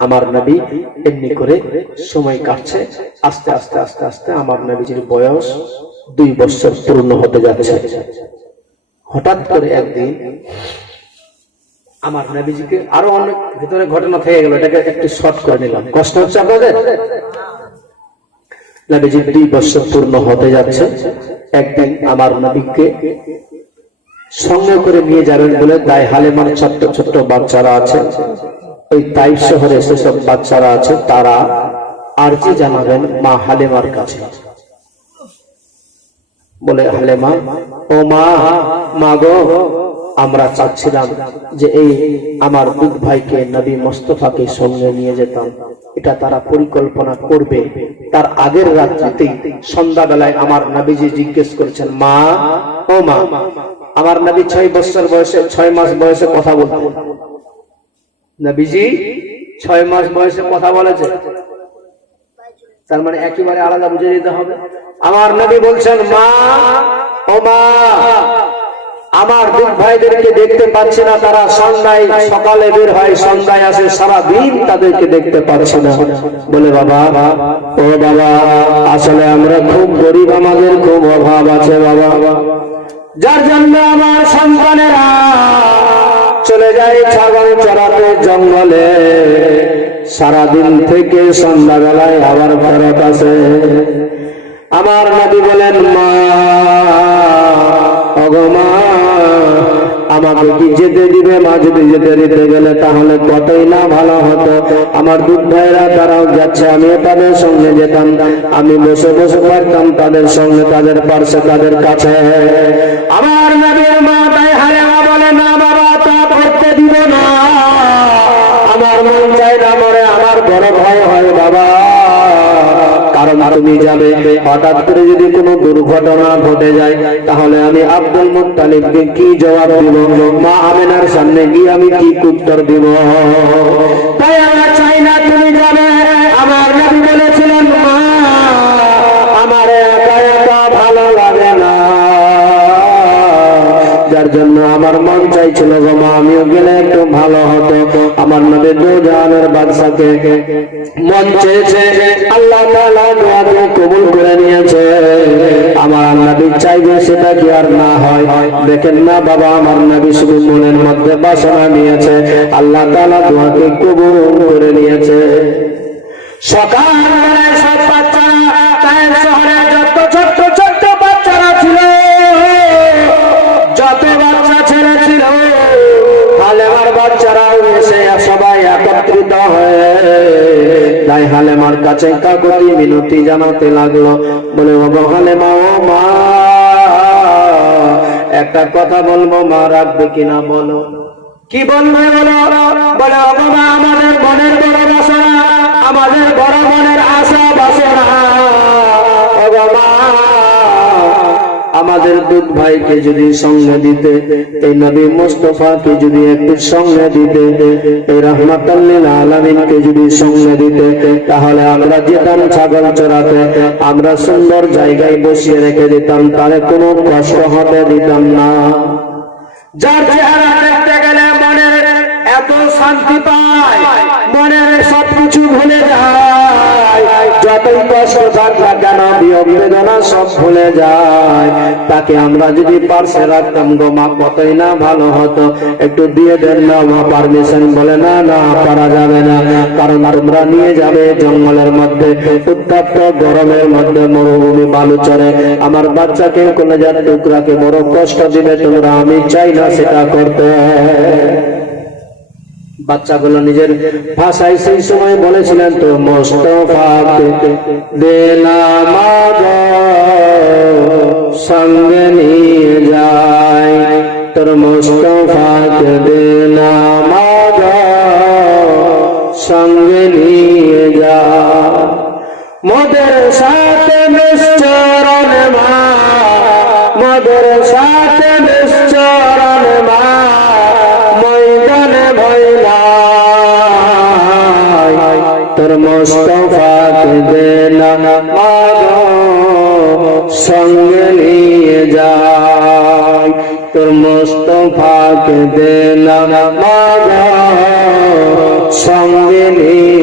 আমার নবী এমনি করে সময় কাটছে, আস্তে আস্তে আস্তে আস্তে আমার নবীজির বয়স 2 বছর পূর্ণ হতে যাচ্ছে। হঠাৎ করে একদিন আমার নবীজিকে, আরো অনেক ভিতরে ঘটনা থেকে গেল, এটাকে একটু শর্ট করে নিলাম, কষ্ট হচ্ছে আপনাদের? নবীজি 2 বছর পূর্ণ হতে যাচ্ছে। একদিন আমার নবীকে সঙ্গে করে নিয়ে যাবেন বলে তাই হালেমার ছোট্ট ছোট্ট বাচ্চারা আছে, ওই তাইফ শহরে সেসব বাচ্চারা আছে, তারা আরজি জানাবেন মা হালেমার কাছে। বলে হালেমা, ও মা, মা গো, আমরা চাচ্ছিলাম যে এই আমার দুধ ভাইকে নবী মুস্তাফাকে সঙ্গে নিয়ে যেতাম। এটা তারা পরিকল্পনা করবে। তার আগের রাত্রিতেই সন্ধ্যাবেলায় আমার নবীজি জিজ্ঞেস করেছেন, মা, ও মা, আমার নবী 6 বছর বয়সে 6 মাস বয়সে কথা বলতেন। নবীজি 6 মাস বয়সে কথা বলেছে, তার মানে একেবারে আলাদা বুঝে নিতে হবে। আমার নবী বলছেন, মা, ও মা, আমার দুধ ভাইদেরকে দেখতে পাচ্ছি না, তারা সন্ধ্যায় সকালে বের হয়, সন্ধ্যায় আসে, সারাদিন তাদেরকে দেখতে পাচ্ছি না। বলে বাবা, ও বাবা, আসলে আমরা খুব গরিব, আমাদের খুব অভাব আছে বাবা, যার জন্য আমার সন্তানেরা চলে যায় ছাগল চড়াতে জঙ্গলে, সারাদিন থেকে সন্ধ্যাবেলায় আবার ফেরত আসে। আমার নবী বলেন, মা, ওগো মা, আমাকে কি যেতে দিবে? মা যদি যেতে দিতে গেলে তাহলে কতই না ভালো হতো। আমার দুধ ভাইরা তারাও যাচ্ছে, আমিও তাদের সঙ্গে যেতাম, আমি বসে বসে পারতাম তাদের সঙ্গে, তাদের পার্শ্বে, তাদের কাছে। আমার নবীর মা তাই হালেমা বলে, না বাবা, তা করতে দিব না, আমার মন চাই না মরে, আমার বড় ভয় হয় বাবা, কারণ তুমি যাবে, হঠাৎ করে যদি কোনো দুর্ঘটনা ঘটে যায় তাহলে আমি আব্দুল মুত্তালিবকে কি জবাব দিব? মা আমেনার সামনে গিয়ে আমি কি উত্তর দিব? তাই আমরা চাই না তুমি যাবে। আমার নবী বলেছিলেন, মা, আমার একা একা ভালো লাগে না, যার জন্য আমার মন চাইছিল গো মা, আমিও গেলে একটু ভালো হতো। আমার নবী দুজাহানের বাদশাকে মন চেয়েছে, আল্লাহ তাআলা দোয়াকে কবুল করে নিয়েছে। আমার নবী চাইবে সেটা কি আর না হয়? দেখেন না বাবা, আমার নবী শুধু মনের মধ্যে বাসনা নিয়েছে, আল্লাহ তাআলা দোয়াকে কবুল করে নিয়েছে। সকালে সব বাচ্চারা, তায়েফ শহরে যত ছোট্ট ছোট্ট বাচ্চারা ছিল, যত বাচ্চা ছেলে ছিল, হালেমার বাচ্চারাও এসে সবাই একত্রিত হয়ে তাই হালেমার কাছে কাকুতি মিনতি জানাতে লাগলো। বলে, ও হালেমা, ও মা, একটা কথা বলবো, মা রাখবে কিনা বলো? কি বলবে বলো? বলে, ও মা, আমাদের মনের বড় বাসনা, আমাদের বড় মনের আশা বাসনা, ও মা, আমাদের দুধ ভাইকে যদি সঙ্গে দিতে, এই নবী মুস্তাফাকে যদি একটু সঙ্গে দিতে, এই রাহমাতাল লিল আলামিনকে যদি সঙ্গে দিতে, তাহলে আমরা যেতাম ছাগল চড়াতে, আমরা সুন্দর জায়গায় বসিয়ে রেখে দিতাম, তারে কোনো কষ্ট হতে দিতাম না। যার চেহারা দেখতে গেলে মনের এত শান্তি পায়, মনের সবকিছু ভুলে যায়, যতই কষ্ট থাক না কেন, বিয়োগ বেদনা সব ভুলে যায়, তাকে আমরা যদি পার্শ্বে রাখতাম গো মা, কতই না ভালো হতো। একটু দিয়ে দেন না মা পারমিশন? বলে, না না, পারা যাবে না, কারণ তোমরা নিয়ে যাবে জঙ্গলের মধ্যে, উত্তপ্ত গরমের মধ্যে, মরুভূমি বালু চড়ে, আমার বাচ্চাকে কলেজার টুকরাকে বড় কষ্ট দিবে তোমরা, আমি চাই না সেটা করতে। বাচ্চাগুলো নিজের ভাষায় সেই সময় বলেছিলেন, তো মুস্তাফাকে দেনা মাগো সঙ্গে নিয়ে যায়, তোর মুস্তাফাকে দেনা মাগো সঙ্গে নিয়ে যায়, মোদের সাথে নিশ্চরণ মা, মোদের সাথে নিশ্চরণ মা, ময়দানে ভয়লাই, তোর মুস্তাফাকে দেনা মাগো সঙ্গে নিয়ে যায়, তোর মুস্তাফাকে দেনা মাগো সঙ্গে নিয়ে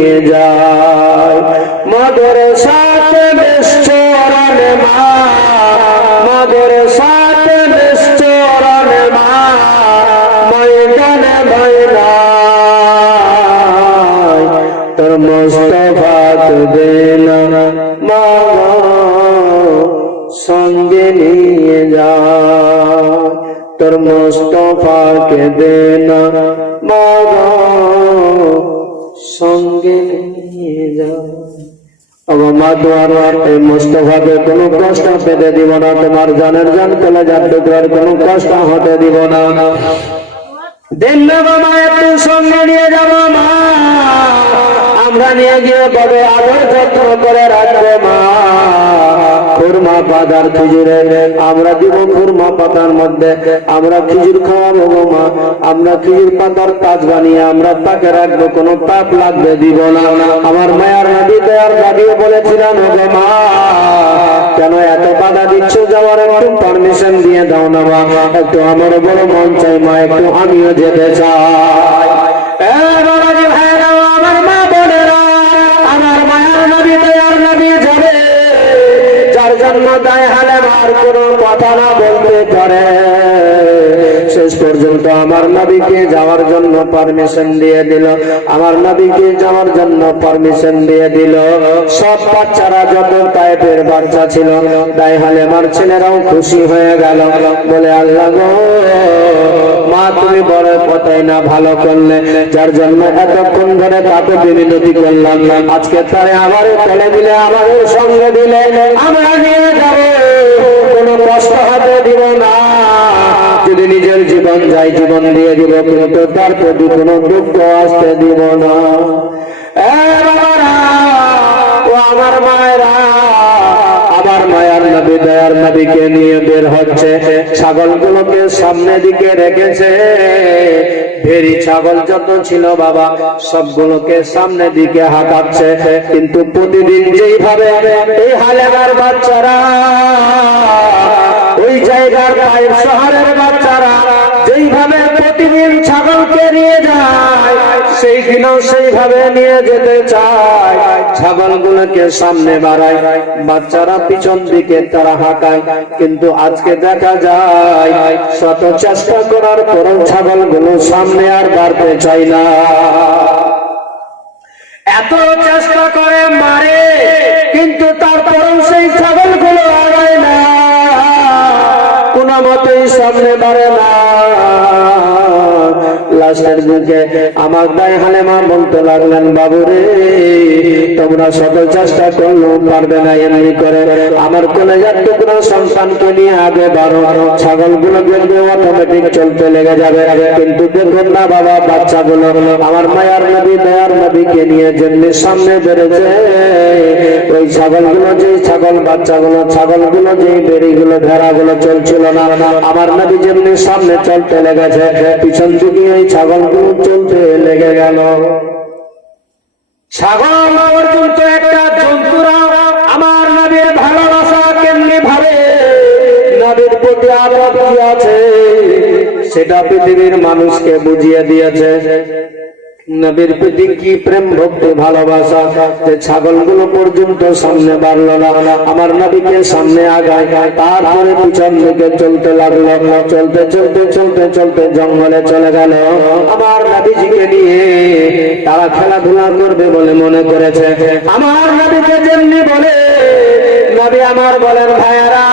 মোস্তফাকে দে না মাগো সঙ্গে নিয়ে যা, তোর মোস্তফাকে দে না মাগো সঙ্গে নিয়ে যা। এই মুস্তফাকে কোনো কষ্ট পেতে দিব না, তোমার জানের জান কলেজার টুকরার কোনো কষ্ট হতে দিব না। দিন না বাবা একটু সঙ্গে নিয়ে যাবো মা, আমরা নিয়ে গিয়ে বড় আদর যত্ন করে রাখবো মা। খুরমা পাতার খেজুরে আমরা দিব, খুরমা পাতার মধ্যে আমরা খেজুর খাওয়াবো গো মা। আমরা খেজুর পাতার তাজ বানিয়ে আমরা তাকে রাখবো, কোনো পাপ লাগবে দিব না। আমার মায়ার নবী দয়ার দাঁড়িয়ে বলেছিলাম গো মা, কেন এত বাধা দিচ্ছ যাওয়ার, একটু পারমিশন দিয়ে দাও না মা। একটু আমার বড় মন চাই মা, একটু আমিও যেতে চাই। আমার মা বোনেরা, আমার মায়ার নবী দয়ার নবী যাবে, যার জন্য দায় হালেমার কোনো কথা না বলতে পারে। শেষ পর্যন্ত আমার নবীকে যাওয়ার জন্য পারমিশন দিয়ে দিল, আমার নবীকে যাওয়ার জন্য পারমিশন দিয়ে দিল। সব বাচ্চারা যত টাইপের বাচ্চা ছিল, দায় হালেমার ছেলেরাও খুশি হয়ে গেল, বলে আল্লাহ গো মা তুমি বড় কথাই না ভালো করলে, যার জন্য এতক্ষণ ধরে তাকে বিনতি করলাম, আজকে তারে আমার ফেলে দিলে, আমাদের সঙ্গে দিলে, আমরা নিয়ে যাবো, কোনো কষ্ট হতে দিব না। যদি নিজের জীবন যাই জীবন দিয়ে দিব, কিন্তু তার প্রতি কোনো দুঃখ আসতে দিব না। ও আমার মায়েরা, আমার মায়ার নবী দয়ার নবীকে নিয়ে বের হচ্ছে, ছাগলগুলোকে সামনে দিকে রেখেছে। ভেরি ছাগল যত ছিল বাবা সবগুলোকে সামনে দিকে হাঁটাচ্ছে, কিন্তু প্রতিদিন যেইভাবে এই হালেমার বাচ্চারা, ওই জায়গার পায়ের শহরের বাচ্চারা যেইভাবে প্রতিদিন ছাগলকে নিয়ে যায়, সেই দিনও সেইভাবে নিয়ে যেতে চায়। ছাগলগুলোকে সামনে বাড়ায়, বাচ্চারা পিছন দিকে তারা হাঁটায়, কিন্তু আজকে দেখা যায় শত চেষ্টা করার পরও ছাগলগুলো সামনে আর বাড়তে চায় না। এত চেষ্টা করে মারে, কিন্তু তারপরেও সেই ছাগলগুলো আগায় না, কোনো মতেই সামনে বাড়ে না। লাস্টের দিকে আমার দায় হালেমা বলতে লাগলেন, বাবুরে তোমরা শত চেষ্টা করলেও পারবে না, এমনি করে আমার কলেজার টুকরা সন্তানকে নিয়ে আগে বাড়ো, ছাগলগুলো দেখবে অটোমেটিক চলতে লেগে যাবে। কিন্তু দেখুন না বাবা, বাচ্চাগুলো আমার মায়ার নবী দয়ার নবীকে নিয়ে যেমনি সামনে বেড়েছে, ওই ছাগলগুলো যেই ছাগল বাচ্চাগুলো, ছাগলগুলো যেই বেড়িগুলো ভেড়াগুলো চলছিল না, আমার নবী যেমনি সামনে চলতে লেগেছে, পিছন দিকে এই ছাগলগুলো চলতে লেগে গেল। ছাগল পর্যন্ত একটা জন্তুরা আমার নবীর ভালোবাসা কেমনি ভাবে, নবীর প্রতি আদর কি আছে সেটা পৃথিবীর মানুষকে বুঝিয়ে দিয়েছে। নবীর প্রতি কি প্রেম ভক্তি ভালোবাসা, যে ছাগলগুলো পর্যন্ত সামনে বাড়লো না, আমার নবীকে সামনে আগায়, তারপরে পিছন দিকে চলতে লাগলো। চলতে চলতে চলতে চলতে জঙ্গলে চলে গেল। আমার নবীজিকে নিয়ে তারা খেলাধুলা করবে বলে মনে করেছে। আমার নবীকে যেমনি বলে, নবী আমার বলেন, ভাইয়ারা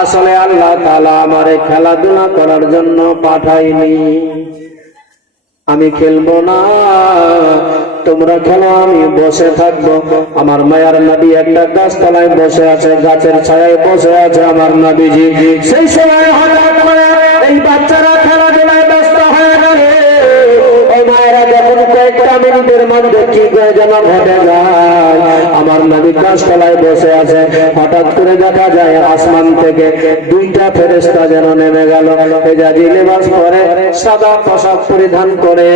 আসলে আল্লাহ তাআলা আমারে খেলাধুলা করার জন্য পাঠায়নি, আমি খেলবো না, তোমরা খেলো, আমি বসে থাকবো। আমার মায়ার নবী একটা গাছতলায় বসে আছে, গাছের ছায়ায় বসে আছে আমার নবীজি। সেই সময় হঠাৎ করে এই বাচ্চারা খেলাধুলায় ব্যস্ত হয়ে গেল। ও মায়েরা যখন কয়েকটা মিনিটের মধ্যে কি করে যেন ঘটে যায়, আমার নবী গাছতলায় বসে আছে, হঠাৎ করে দেখা যায় আসমান থেকে দুইটা ফেরেশতা যেন নেমে গেল। হেজাজি লেবাস পরে, সাদা পোশাক পরিধান করে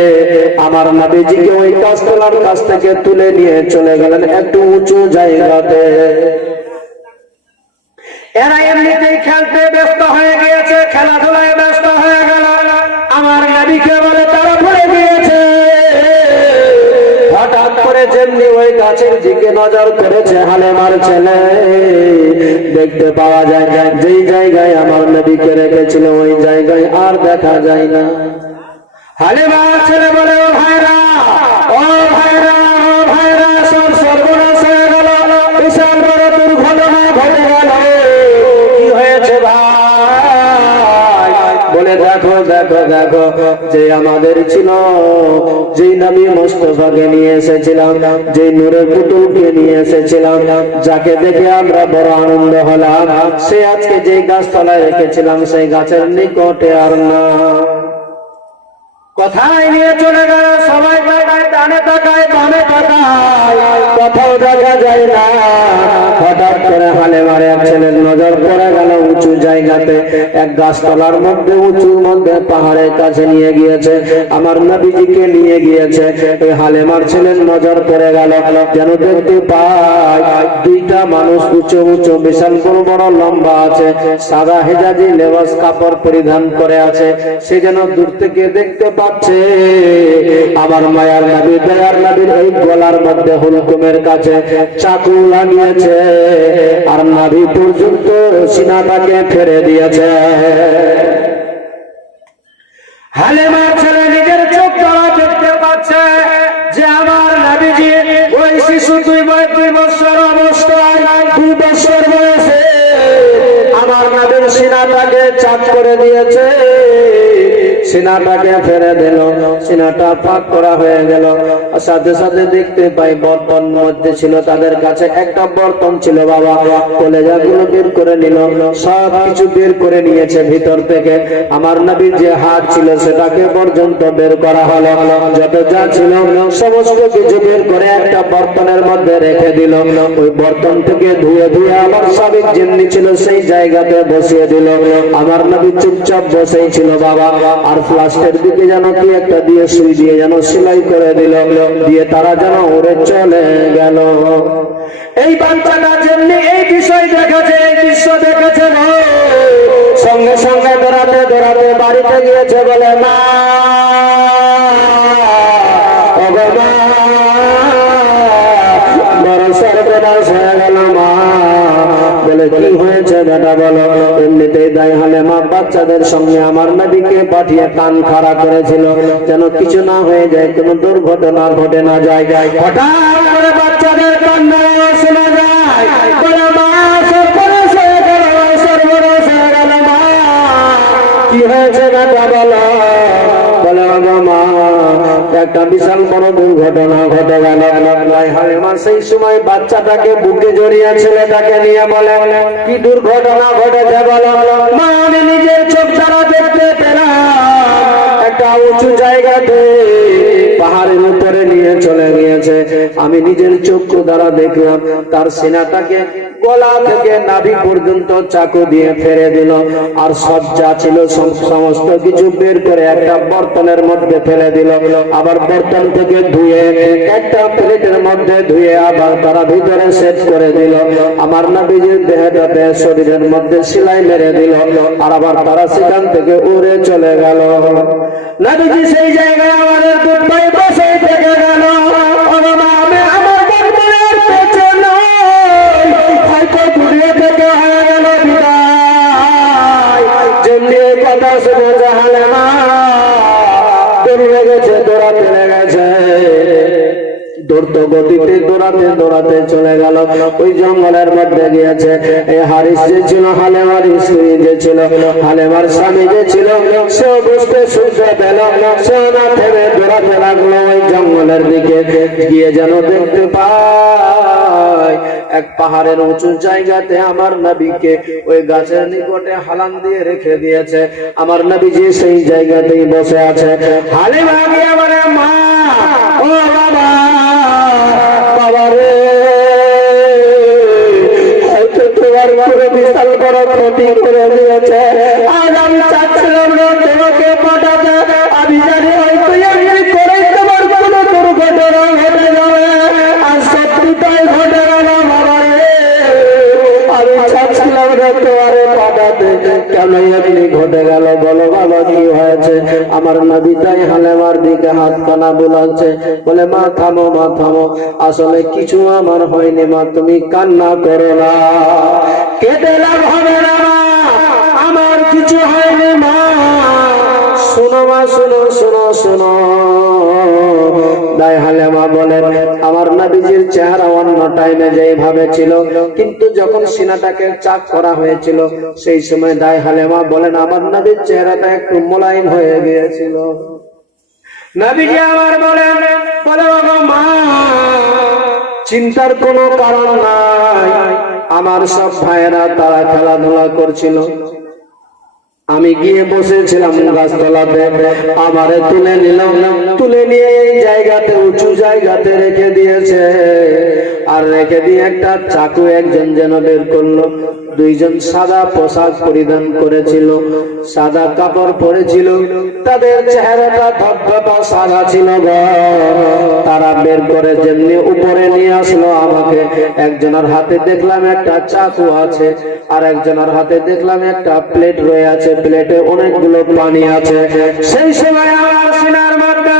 আমার নবীজিকে ওই গাছতলার কাছ থেকে তুলে নিয়ে চলে গেলেন একটু উঁচু জায়গাতে। এরা এমনিতেই খেলতে ব্যস্ত হয়ে গিয়েছে, খেলাধুলায় ব্যস্ত হয়ে গেল। আমার নবীকে বলে তারা ভুলে গিয়েছে। হঠাৎ করে যেমনি ওই গাছের দিকে নজর করেছে হালেমার ছেলে, দেখতে পাওয়া যায় যেই জায়গায় আমার নবীকে রেখেছিল ওই জায়গায় আর দেখা যায় না। হালেমার ছেলে বলে, ও ভাইরা, ও ভাইরা ভাইরা, সব সর্বনাশ হয়ে গেল, বিশাল বড় দুর্ঘটনা ঘটে গেল। কি হয়েছে ভাই? বলে দেখো দেখো দেখো, যে আমাদের ছিল, যে নবী মুস্তাফাকে নিয়ে এসেছিলাম, যে নূরের পুতুলকে নিয়ে এসেছিলাম, যাকে দেখে আমরা বড় আনন্দ হলাম, সে আজকে যে গাছতলায় রেখেছিলাম সেই গাছের নিকটে আর না। কোথায় নিয়ে চলে গেল? সবাই তাকায়, ডানে তাকায়, বামে তাকায়, কোথাও দেখা যায় না। হঠাৎ করে হালেমার এক ছেলের নজর পড়ে গেল উঁচু জায়গাতে, এক গাছতলার মধ্যে, উঁচুর মধ্যে, পাহাড়ের কাছে নিয়ে গিয়েছে, আমার নবীজিকে নিয়ে গিয়েছে। এই হালেমার ছেলের নজর পড়ে গেল, যেন দেখতে পায় দুইটা মানুষ উঁচু উঁচু, বিশাল বড় বড় লম্বা আছে, সাদা হেজাজি লেবাস কাপড় পরিধান করে আছে। সে যেন দূর থেকে দেখতে পাচ্ছে আমার মায়ার নবী, দয়ার নবীর এই গলার মধ্যে হুলকুমের কাছে চাকু লাগিয়েছে, আর নাভি পর্যন্ত সিনাটাকে ফেরে দিয়েছে। হালেমা ছেলে নিজের চোখ দ্বারা দেখতে পাচ্ছে যে আমার নবীজি ওই শিশু 2 বছর অবস্থায়, 2 বছর বয়সে আমার নবীর সিনাটাকে চাক করে দিয়েছে, সিনাটাকে ফেরে দিল, সিনাটা ফাঁক করা হয়ে গেল। সাথে সাথে দেখতে পাই বর্তন মধ্যে ছিল, তাদের কাছে একটা বর্তন ছিল বাবা, কলেজাগুলো বের করে নিল, সব কিছু বের করে নিয়েছে ভিতর থেকে। আমার নবীর যে হাত ছিল সেটাকে পর্যন্ত বের করা হলো, যত যা ছিল সমস্ত কিছু বের করে একটা বর্তনের মধ্যে রেখে দিল। ওই বর্তন থেকে ধুয়ে ধুয়ে আমার সাবিক যেমনি ছিল সেই জায়গাতে বসিয়ে দিল। আমার নবী চুপচাপ বসেই ছিল বাবা, আর ফ্লাস্টের দিকে যেন কি একটা দিয়ে সুই দিয়ে যেন সেলাই করে দিল, দিয়ে তারা যেন উড়ে চলে গেল। এই বাচ্চাটা যেমনি এই বিষয় দেখেছে, এই দৃশ্য দেখেছে, সঙ্গে সঙ্গে দৌড়াতে দৌড়াতে বাড়িতে গিয়েছে, বলে মা, বড় সর্বনাশ হয়ে গেল মা। বলে কি হয়েছে বেটা বলো? এমনিতেই দায় হালেমা বাচ্চাদের সঙ্গে আমার নবীকে পাঠিয়ে কান খাড়া করেছিল, যেন কিছু না হয়ে যায়, কোনো দুর্ঘটনা ঘটে না যায়। হঠাৎ করে বাচ্চাদের কান্না শোনা যায়, বলে মা, সর্বনাশ হয়ে গেল, সর্বনাশ হয়ে গেল মা। কি হয়েছে বেটা বলো? বলে মা, একটা বিশাল বড় দুর্ঘটনা ঘটে গেল। হালেমা সেই সময় বাচ্চাটাকে বুকে জড়িয়ে ছেলেটাকে নিয়ে বলে, কি দুর্ঘটনা ঘটেছে বলো? মা, আমি নিজের চোখ দ্বারা দেখতে পেলাম, একটা উঁচু জায়গাতে পাহাড়ের উপরে নিয়ে চলে গিয়েছে, আমি নিজের চক্ষু দ্বারা দেখলাম, তার সিনাটাকে গলা থেকে নাভি পর্যন্ত চাকু দিয়ে ফেরে দিল, আর সব যা ছিল সমস্ত কিছু বের করে একটা বর্তনের মধ্যে ফেলে দিল। আবার বর্তন থেকে ধুয়ে একটা প্লেটের মধ্যে ধুয়ে আবার তারা ভিতরে সেট করে দিল। আমার নবীজির দেহটাতে শরীরের মধ্যে সেলাই মেরে দিল, আর আবার তারা সেখান থেকে উড়ে চলে গেল। নবীজি সেই জায়গায় আমাদের দুধ ভাই বসে থেকে গেল। গতিতে দৌড়াতে দৌড়াতে চলে গেল, ওই জঙ্গলের মধ্যে গিয়েছে। এই হারিস যে ছিল, হালেমার স্ত্রী যে ছিল, হালেমার স্বামী যে ছিল, সে বুঝতে শুনতে পেল, সে না থেমে দৌড়াতে লাগলো ওই জঙ্গলের দিকে গিয়ে, যেন দেখতে পায় এক পাহাড়ের উঁচু জায়গাতে আমার নবীকে ওই গাছের নিকটে হালান দিয়ে রেখে দিয়েছে। আমার নবীজি সেই জায়গাতেই বসে আছে। হালিমা গিয়ে বলে, মা, ও বাবা, বাবা রে, হয়তো তোমার বড় বিশাল বড় ক্ষতি করে দিয়েছে। আজ আমি চাচ্ছিলাম না তোমাকে পাঠাতে, আমি জানি হয়তো এমনি করে তোমার কোনো দুর্ঘটনা ঘটে যাবে, আর সত্যিটাই ঘটে গেল বাবা রে। আমি চাচ্ছিলাম না তোমারে পাঠাতে, কেন এমনি ঘটে গেল বলো বাবা, কি হয়েছে? আমার নবীটাই হালেমার দিকে হাত কানা বুলাচ্ছে, বলে মা থামো, মা থামো, আসলে কিছু আমার হয়নি মা, তুমি কান্না করো না, কেঁদে লাভ হবে না মা, আমার কিছু হয়নি মা, শোনো মা, শোনো শোনো শোনো। দাই হালেমা বলেন, আমার নবীজির চেহারা অন্য টাইমে যেভাবে ছিল, কিন্তু যখন সিনাটাকে চাক করা হয়েছিল সেই সময় দাই হালেমা বলেন আমার নবীর চেহারাটা একটু মোলায়েম হয়ে গিয়েছিল। নবীজি আমার বলেন, বলে বাবা মা, চিন্তার কোনো কারণ নাই। আমার সব ভাইয়েরা তারা খেলাধুলা করছিল, আমি গিয়ে বসেছিলাম গাছতলাতে, আমারে তুলে নিল, তুলে নিয়ে এই জায়গাতে উঁচু জায়গাতে রেখে দিয়েছে। আর রেখে দিয়ে একটা চাকু একজন যেন বের করলো। দুইজন সাদা পোশাক পরিধান করেছিল, সাদা কাপড় পরেছিল, তাদের চেহারাটা ধবধবা সাদা ছিল। তারা বের করে যেমনি উপরে নিয়ে আসলো আমাকে, একজনের হাতে দেখলাম একটা চাকু আছে, আর একজনের হাতে দেখলাম একটা প্লেট রয়ে আছে, প্লেটে অনেকগুলো পানি আছে। সেই সময় আমার সিনার মধ্যে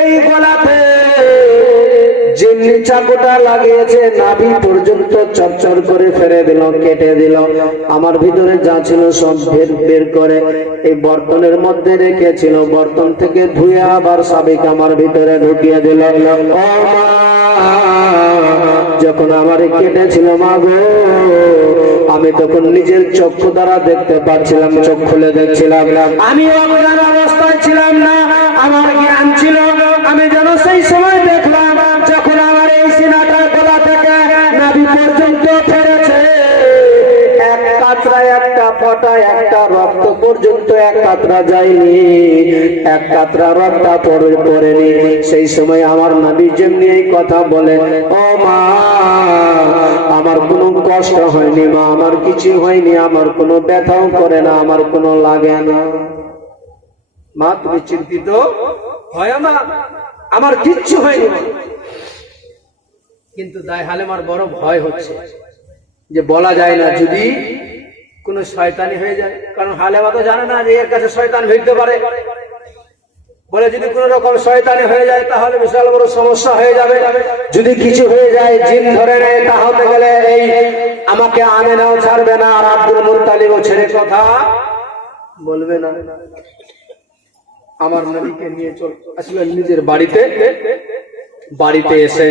এই গলাতে যেমনি চাকুটা লাগিয়েছে নাভি পর্যন্ত চরচর করে ফেলে দিল, কেটে দিল। আমার ভিতরে যা ছিল সব বের করে এই বর্তনের মধ্যে রেখেছিল, বর্তন থেকে ধুয়ে আবার সাবিক আমার ভিতরে ঢুকিয়ে দিল। ও মা, যখন আমার কেটেছিল মা গো, আমি তখন নিজের চক্ষু দ্বারা দেখতে পাচ্ছিলাম, চোখ খুলে দেখছিলাম। আমি অজ্ঞান অবস্থায় ছিলাম না, আমার জ্ঞান ছিল। আমি যেন সেই সময় দেখলাম যখন আমার এই সিনাটা গলা থেকে নাভি পর্যন্ত ফেরেছে, এক কাতরা, একটা ফোঁটা, একটা রক্ত পর্যন্ত এক কাতরা যায়নি, এক কাতরা রক্ত পড়েনি। সেই সময় আমার নবী যেমনি এই কথা বলে, ও মা, আমার কোনো কষ্ট হয়নি মা, আমার কিছু হয়নি, আমার কোনো ব্যথাও করে না, আমার কোনো লাগে না। মা তুমি চিন্তিত হয় না, আমার কিচ্ছু হয়নি। কিন্তু দাই হালেমার বড় ভয় হচ্ছে যে বলা যায় না যদি কোন শয়তানি হয়ে যায়, কারণ হালেমা তো জানে না যে এর কাছে শয়তান ভিড়তে পারে। বলে যদি কোন রকম শয়তানি হয়ে যায় তাহলে বিশাল বড় সমস্যা হয়ে যাবে, যদি কিছু হয়ে যায়, জিন ধরে নেয়, তাহলে গেলে এই আমাকে আমেনাও ছাড়বে না, আর আব্দুল মুত্তালিবও ছেড়ে কথা বলবে না। আমার নবীকে নিয়ে চল আসলে নিজের বাড়িতে এসে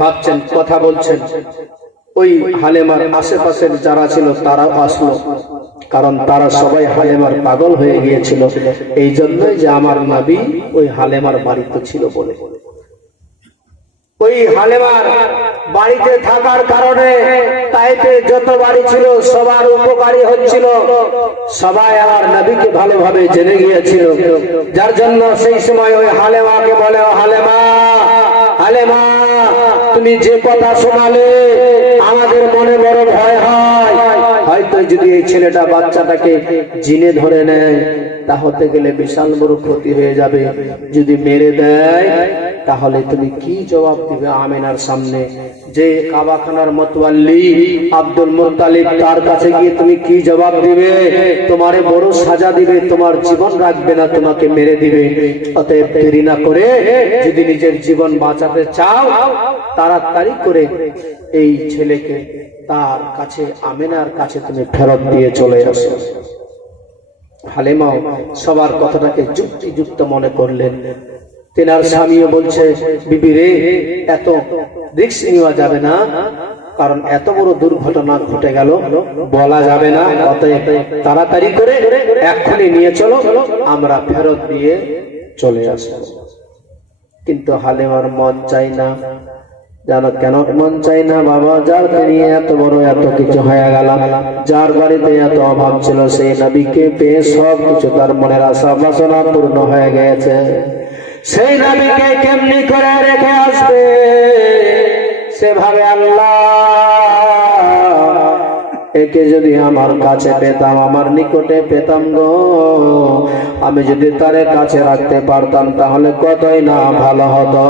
ভাবছেন, কথা বলছেন। ওই হালেমার আশেপাশের যারা ছিল তারাও আসলো, কারণ তারা সবাই হালেমার পাগল হয়ে গিয়েছিল এই জন্যই যে আমার নবী ওই হালেমার বাড়িতে ছিল বলে। ওই হালেমার বাড়িতে থাকার কারণে তাইতে যত বাড়ি ছিল সবার উপকারী হচ্ছিল, সবাই আমার নবীকে ভালোভাবে জেনে গিয়েছিল। যার জন্য সেই সময় ওই হালেমাকে বলে, ও হালেমা, হালেমা, তুমি যে কথা শোনালে আমাদের মনে বড় ভয় হয়, হয়তো যদি এই ছেলেটা বাচ্চাটাকে জিনে ধরে নেয় তাহলে গেলে বিশাল বড় ক্ষতি হয়ে যাবে, যদি মেরে দেয় তাহলে তুমি কি জবাব দিবে আমিনার সামনে? যে কাবাখানার মতওয়াল্লি আব্দুল মুত্তালিব, তার কাছে গিয়ে তুমি কি জবাব দিবে? তোমারে বড় সাজা দিবে, তোমার জীবন রাখবে না, তোমাকে মেরে দিবে। অতএব দেরি না করে যদি নিজের জীবন বাঁচাতে চাও তাড়াতাড়ি করে এই ছেলেকে তার কাছে, আমিনার কাছে তুমি ফেরত দিয়ে চলে আসো। হালেমাও সবার কথাটাকে যুক্তিযুক্ত মনে করলেন। তেনার স্বামীও বলছে, বিবি রে, এত রিস্ক নেওয়া যাবে না, কারণ এত বড় দুর্ঘটনা ঘটে গেল, বলা যাবে না। অতএব তাড়াতাড়ি করে এক্ষুনি নিয়ে চলো, আমরা ফেরত দিয়ে চলে আসবো। কিন্তু হালেমার মন চাই না। জানো কেন মন চাই না বাবা? যার নিয়ে এত বড় এত কিছু হয়ে গেল, যার বাড়িতে এত অভাব ছিল, সেই নবীকে পেয়ে সব কিছু তার মনের আশা বাসনা পূর্ণ হয়ে গেছে। সেই নবীকে কেমনি করে রেখে আসবে? সেভাবে আল্লাহ, একে যদি আমার কাছে পেতাম, আমার নিকটে পেতাম গো, আমি যদি তার কাছে রাখতে পারতাম তাহলে কতই না ভালো হতো।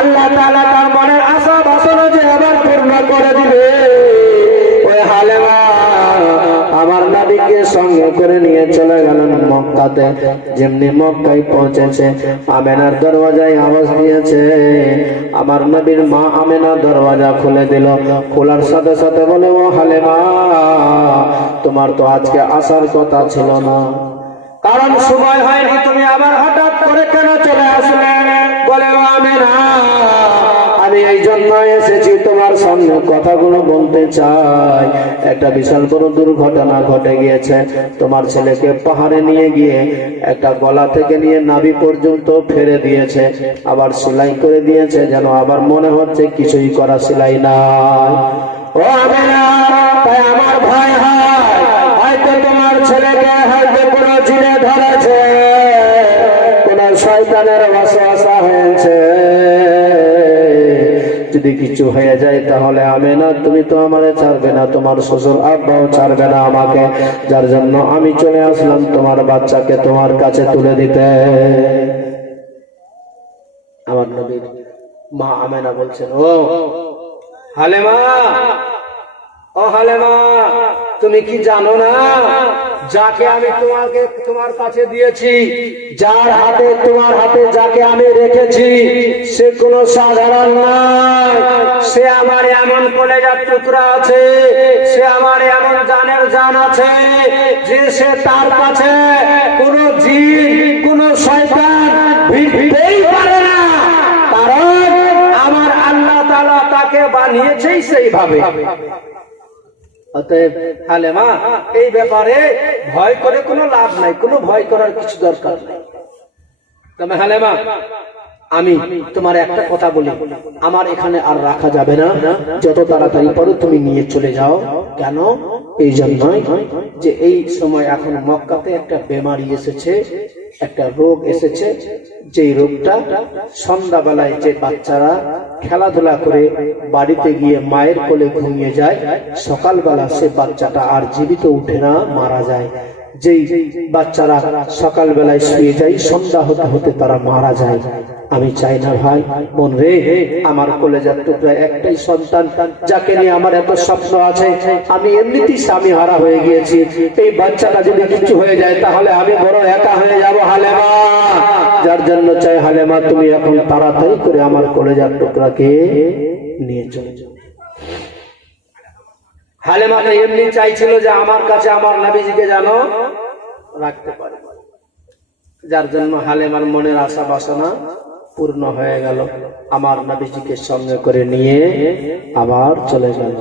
আল্লাহ তাআলা তার মনের আশা বাসনা যে আবার পূর্ণ করে দিবে। ওই হালেমা আমার নবীকে সঙ্গে করে নিয়ে চলে গেলেন মক্কাতে। যেমনি মক্কায় পৌঁছেছে, আমেনার দরওয়াজায় আওয়াজ দিয়েছে। আমার নবীর মা আমেনা দরওয়াজা খুলে দিল। খোলার সাথে সাথে বলে, ও হালেমা, তোমার তো আজকে আসার কথা ছিল না, কারণ সময় হয়নি, তুমি আবার হঠাৎ করে কেন চলে আসলে? বলে ও আমেনা, আমি এই জন্য এসেছি তোমার সামনে কথাগুলো বলতে চাই। একটা বিশাল বড় দুর্ঘটনা ঘটে গিয়েছে। তোমার ছেলেকে পাহাড়ে নিয়ে গিয়ে একটা গলা থেকে নিয়ে নাভি পর্যন্ত ফেলে দিয়েছে, আবার সেলাই করে দিয়েছে, যেন আবার মনে হচ্ছে কিছুই করা সেলাই নাই। ও আমেনা, তাই আমার ভয় হয় হয়তো তোমার ছেলেকে হয়তো কোনো জিনে ধরেছে, কোন শয়তানের ওয়াসওয়াসা হয়েছে। যদি কিছু হয়ে যায় তাহলে আমেনা তুমি তো আমারে ছাড়বে না, তোমার শ্বশুর আব্বাও ছাড়বে না আমাকে, যার জন্য আমি চলে আসলাম তোমার বাচ্চাকে তোমার কাছে তুলে দিতে। আমার নবীর মা আমেনা বলছেন, ও হালেমা, ও হালেমা, তুমি কি জানো না যাকে আমি তোমার কাছে দিয়েছি, যার হাতে তোমার হাতে যাকে আমি রেখেছি, সে কোনো সাধারণ নয়। সে আমার এমন কলেজার টুকরা আছে, সে আমার এমন জানের জান আছে যে সে তার কাছে কোনো জিন কোনো শয়তান ভিড়তেই পারে না, কারণ আমার আল্লাহ তাআলা তাকে বানিয়েছেই সেইভাবে। অতএব হালেমা, এই ব্যাপারে ভয় করে কোনো লাভ নাই, কোনো ভয় করার কিছু দরকার নাই। তবে হালেমা, আমি তোমার একটা কথা বলি, আমার এখানে আর রাখা যাবে না, যত তাড়াতাড়ি পারো তুমি নিয়ে চলে যাও। কেন? এই জন্যই যে এই সময় এখন মক্কাতে একটা বেমারি এসেছে, একটা রোগ এসেছে, যেই রোগটা সন্ধ্যাবেলায় যে বাচ্চারা খেলাধুলা করে বাড়িতে গিয়ে মায়ের কোলে ঘুমিয়ে যায়, সকালবেলা সে বাচ্চাটা আর জীবিত উঠে না, মারা যায়। যেই বাচ্চারা সকালবেলায় শুয়ে যায়, সন্ধ্যা হতে হতে তারা মারা যায়। আমি চাই না ভাই মন রে, আমার কলেজার টুকরা একটাই সন্তান, যাকে নিয়ে আমার এত স্বপ্ন আছে, আমি এমনিতেই স্বামী হারা হয়ে গিয়েছি। এই বাচ্চাটা যদি কিছু হয়ে যায় তাহলে আমি বড় একা হয়ে যাব হালেমা। যার জন্য চাই হালেমা, তুমি এখন তাড়াতাড়ি করে আমার কলেজার টুকরাকে নিয়ে চলে যাও। হালেমা তো এমনি চাইছিল যে আমার কাছে আমার নবীজিকে জানো রাখতে পারে, যার জন্য হালেমার মনের আশা বাসনা পূর্ণ হয়ে গেল। আমার নবীজিকে সঙ্গে করে নিয়ে আবার চলে গেল।